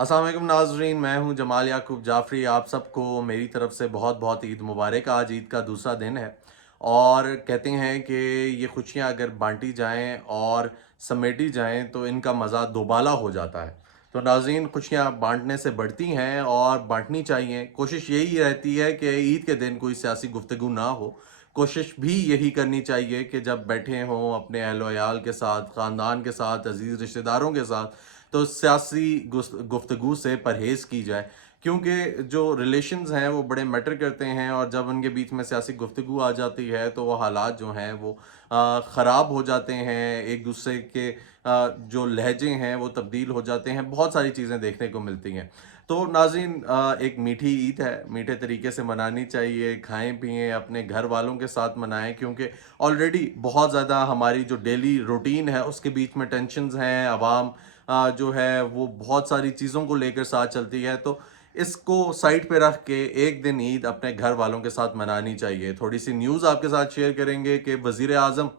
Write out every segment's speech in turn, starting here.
अस्सलाम वालेकुम नाजरीन, मैं हूं जमाल याकूब जाफरी। आप सबको मेरी तरफ से बहुत बहुत ईद मुबारक। आज ईद का दूसरा दिन है और कहते हैं कि ये खुशियां अगर बांटी जाएं और समेटी जाएं तो इनका मज़ा दोबाला हो जाता है। तो नाजरीन, खुशियां बांटने से बढ़ती हैं और बांटनी चाहिए। कोशिश यही रहती है कि ईद के दिन कोई सियासी गुफ्तगू ना हो। कोशिश भी यही करनी चाहिए कि जब बैठे हों अपने अहल वयाल के साथ, ख़ानदान के साथ, अजीज़ रिश्तेदारों के साथ, तो सियासी गुफ्तगू से परहेज़ की जाए, क्योंकि जो रिलेशंस हैं वो बड़े मैटर करते हैं और जब उनके बीच में सियासी गुफ्तगू आ जाती है तो वो हालात जो हैं वो ख़राब हो जाते हैं। एक दूसरे के जो लहजे हैं वो तब्दील हो जाते हैं। बहुत सारी चीज़ें देखने को मिलती हैं। तो नाज़रीन, एक मीठी ईद है, मीठे तरीके से मनानी चाहिए। खाएं पिएं, अपने घर वालों के साथ मनाएं, क्योंकि ऑलरेडी बहुत ज़्यादा हमारी जो डेली रूटीन है उसके बीच में टेंशन्स हैं। आवाम जो है वो बहुत सारी चीज़ों को लेकर साथ चलती है, तो इसको साइड पे रख के एक दिन ईद अपने घर वालों के साथ मनानी चाहिए। थोड़ी सी न्यूज़ आपके साथ शेयर करेंगे कि वज़ीर आज़म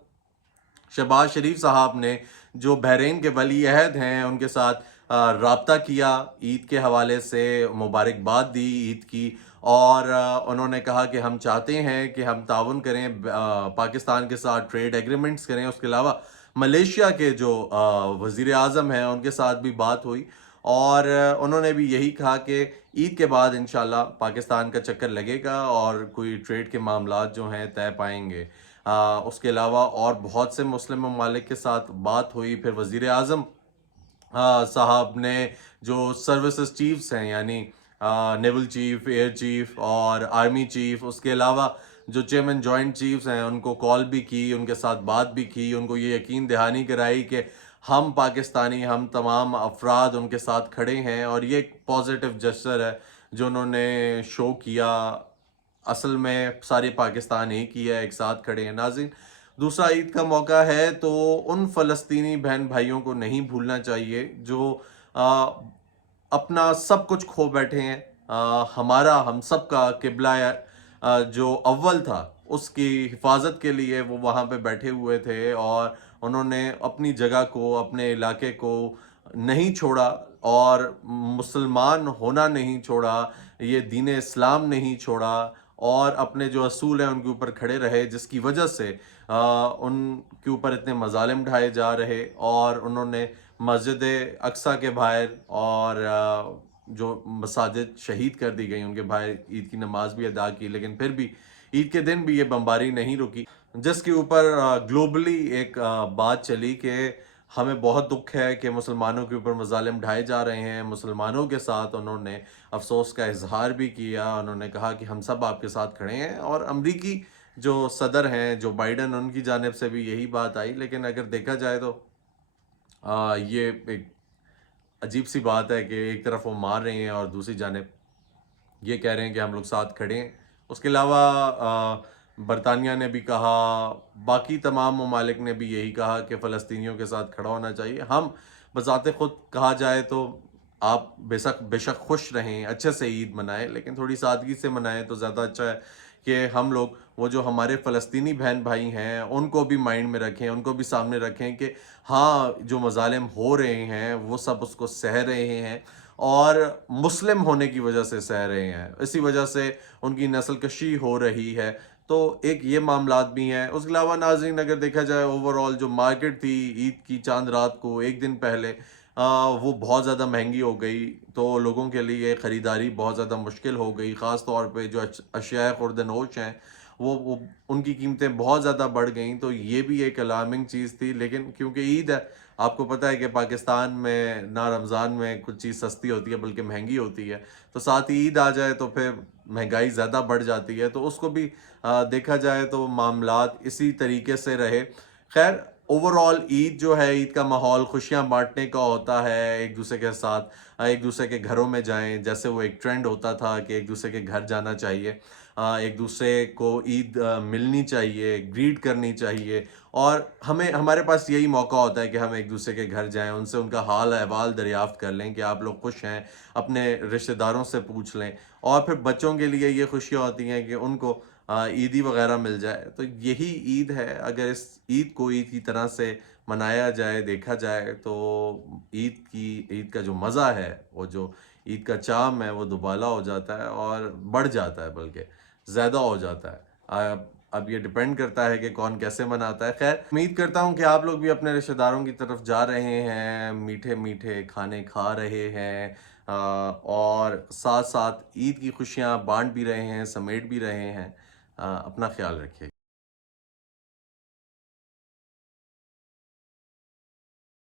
शहबाज शरीफ साहब ने जो बहरीन के वली अहद हैं उनके साथ राब्ता किया, ईद के हवाले से मुबारकबाद दी ईद की। और उन्होंने कहा कि हम चाहते हैं कि हम ताउन करें, पाकिस्तान के साथ ट्रेड एग्रीमेंट्स करें। उसके अलावा मलेशिया के जो वज़ीर आज़म हैं उनके साथ भी बात हुई और उन्होंने भी यही कहा कि ईद के बाद इंशाल्लाह पाकिस्तान का चक्कर लगेगा और कोई ट्रेड के मामलात जो हैं तय पाएंगे। उसके अलावा और बहुत से मुस्लिम ममालिक के साथ बात हुई। फिर वज़ीर आज़म साहब ने जो सर्विसेज चीफ्स हैं, यानी नेवल चीफ, एयर चीफ और आर्मी चीफ, उसके अलावा जो चेयरमैन जॉइंट चीफ्स हैं उनको कॉल भी की, उनके साथ बात भी की, उनको ये यकीन दहानी कराई कि हम पाकिस्तानी, हम तमाम अफराद उनके साथ खड़े हैं। और ये एक पॉजिटिव जेस्चर है जो उन्होंने शो किया। असल में सारे पाकिस्तान एक ही है, एक साथ खड़े हैं। नाज़रीन, दूसरा ईद का मौका है तो उन फ़लस्तीनी बहन भाइयों को नहीं भूलना चाहिए जो आ, अपना सब कुछ खो बैठे हैं। हमारा, हम सब का किबला जो अव्वल था उसकी हिफाजत के लिए वो वहाँ पे बैठे हुए थे और उन्होंने अपनी जगह को, अपने इलाके को नहीं छोड़ा और मुसलमान होना नहीं छोड़ा, ये दीन इस्लाम नहीं छोड़ा और अपने जो असूल हैं उनके ऊपर खड़े रहे, जिसकी वजह से उनके ऊपर इतने मज़ालिम ढाए जा रहे। और उन्होंने मस्जिद अक्सा के बाहर और जो मसाजिद शहीद कर दी गई उनके बाहर ईद की नमाज भी अदा की, लेकिन फिर भी ईद के दिन भी ये बमबारी नहीं रुकी, जिसके ऊपर ग्लोबली एक बात चली कि हमें बहुत दुख है कि मुसलमानों के ऊपर मज़ालिम ढाए जा रहे हैं। मुसलमानों के साथ उन्होंने अफसोस का इजहार भी किया। उन्होंने कहा कि हम सब आपके साथ खड़े हैं। और अमरीकी जो सदर हैं, जो बाइडन, उनकी जानिब से भी यही बात आई। लेकिन अगर देखा जाए तो ये एक अजीब सी बात है कि एक तरफ वो मार रहे हैं और दूसरी जानिब ये कह रहे हैं कि हम लोग साथ खड़े हैं। उसके अलावा बरतानिया ने भी कहा, बाकी तमाम ममालिक ने भी यही कहा कि फ़लस्तीनियों के साथ खड़ा होना चाहिए। हम बज़ाते ख़ुद कहा जाए तो आप बेशक बेशक खुश रहें, अच्छे से ईद मनाएं, लेकिन थोड़ी सादगी से मनाएं तो ज़्यादा अच्छा है कि हम लोग वो जो हमारे फ़लस्तीनी बहन भाई हैं उनको भी माइंड में रखें, उनको भी सामने रखें कि हाँ, जो मज़ालिम हो रहे हैं वो सब उसको सह रहे हैं और मुस्लिम होने की वजह से सह रहे हैं, इसी वजह से उनकी नस्ल कशी हो रही है। तो एक ये मामलात भी हैं। उसके अलावा नाज़रीन, अगर देखा जाए ओवरऑल जो मार्केट थी ईद की चांद रात को एक दिन पहले, वो बहुत ज़्यादा महंगी हो गई, तो लोगों के लिए ख़रीदारी बहुत ज़्यादा मुश्किल हो गई। ख़ास तौर पे जो अशिया खुर्द-ए-नोश हैं वो उनकी कीमतें बहुत ज़्यादा बढ़ गईं, तो ये भी एक अलार्मिंग चीज़ थी। लेकिन क्योंकि ईद है, आपको पता है कि पाकिस्तान में ना रमज़ान में कुछ चीज़ सस्ती होती है बल्कि महंगी होती है, तो साथ ही ईद आ जाए तो फिर महंगाई ज़्यादा बढ़ जाती है। तो उसको भी देखा जाए तो मामलात इसी तरीके से रहे। खैर, ओवरऑल ईद जो है, ईद का माहौल खुशियाँ बाँटने का होता है, एक दूसरे के साथ एक दूसरे के घरों में जाएँ, जैसे वो एक ट्रेंड होता था कि एक दूसरे के घर जाना चाहिए। एक दूसरे को ईद मिलनी चाहिए, ग्रीट करनी चाहिए और हमें, हमारे पास यही मौका होता है कि हम एक दूसरे के घर जाएँ, उनसे उनका हाल अहवाल दरियाफ़्त कर लें कि आप लोग खुश हैं, अपने रिश्तेदारों से पूछ लें। और फिर बच्चों के लिए ये खुशियाँ होती हैं कि उनको عیدی وغیرہ مل جائے، تو یہی عید ہے۔ اگر اس عید کو عید کی طرح سے منایا جائے، دیکھا جائے، تو عید کا جو مزہ ہے، وہ جو عید کا چام ہے، وہ دوبالا ہو جاتا ہے اور بڑھ جاتا ہے، بلکہ زیادہ ہو جاتا ہے۔ اب یہ ڈیپینڈ کرتا ہے کہ کون کیسے مناتا ہے۔ خیر، امید کرتا ہوں کہ آپ لوگ بھی اپنے رشتہ داروں کی طرف جا رہے ہیں، میٹھے میٹھے کھانے کھا رہے ہیں، اور ساتھ ساتھ عید کی خوشیاں بانٹ بھی رہے ہیں، سمیٹ بھی رہے ہیں۔ اپنا خیال رکھیے گا۔